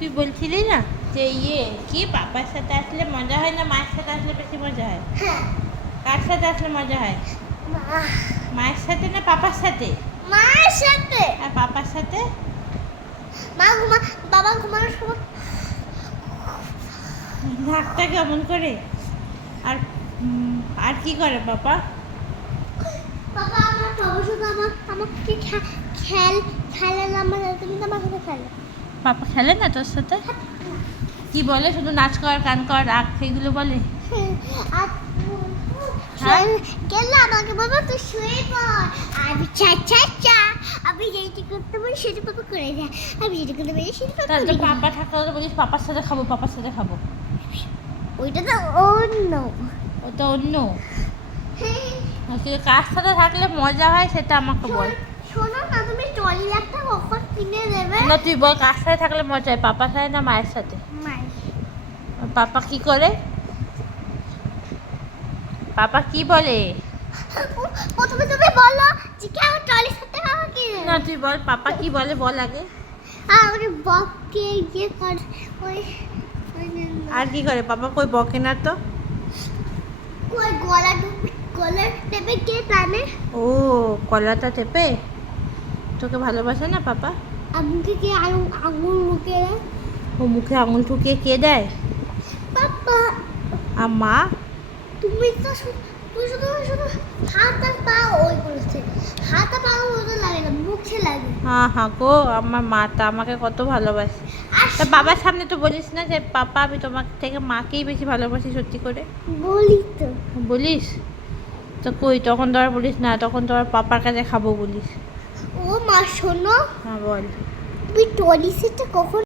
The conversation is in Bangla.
তুই বলছিলি না যে কি পাপার সাথে আসলে মজা হয় না মায়ের সাথে আসলে বেশি মজা হয়? হ্যাঁ। কার সাথে আসলে মজা হয়? মায়ের সাথে না পাপার সাথে? মায়ের সাথে। আর পাপার সাথে? বাবা ঘুমানোর সময় নাকটা কেমন করে? আর আর কি করে পাপা? বাবা আমার বাবার সাথে আমাকে খেলে না, তুমি তো আমার সাথে খেলে। পাপা খেলে না তোর সাথে? কি বলে? শুধু নাচ কর, গান কর, রাগ সেইগুলো বলে? আর গেলে আমাকে বাবা তুই শুয়ে পড়, আমি আমি যেটি করতে পারি সেটা পাপা করে দেয়, আমি যেটা করতে পারি সেটা পাপা তাহলে করে দেয়। পাপা থাকলে বলিস পাপার সাথে খাবো, পাপার সাথে খাবো। ওইটা তো অন্য। ওটা অন্য। কার সাথে থাকলে মজা হয় সেটা আমাকে বল। শোনো না, তুমি ট্রলি একটা কখন কিনে দেবে? না তুই বল কার সাথে থাকলে মজা হয়, পাপার সাথে না মায়ের সাথে? পাপা কি করে? পাপা কি বলে? প্রথমে তুমি বলো যে কি আমার ট্রলির সাথে খাওয়া কি? না তুই বল পাপা কি বলে, বল আগে। আর বককে ইয়ে কর ওই আর কি করে পাপা? কই বকে না তো। ওই গলা টেপে কে টানে? ও কলাটা টেপে? তোকে ভালোবাসে না পাপা? আমাকে কে আঙুল মুখে দেয়? ও মুখে আঙুল ঠুকিয়ে কে দেয়? পাপা। আর মা? তুমি তো তুই শুধু হাত আর পা ওই করেছে, হাত আর পা ওদের লাগে না, মুখে লাগে। হ্যাঁ হ্যাঁ গো, আমার মাটা আমাকে কত ভালোবাসে। তা বাবার সামনে তো বলিস না যে পাপা আমি তোমার থেকে মাকেই বেশি ভালোবাসি, সত্যি করে বলি তো। বলিস? তো কই তখন তো আর বলিস না, তখন তো আর পাপার কাছে খাবো বলিস। ও মা শোনো, হ্যাঁ বল। তুমি ট্রলি সেটটা কখন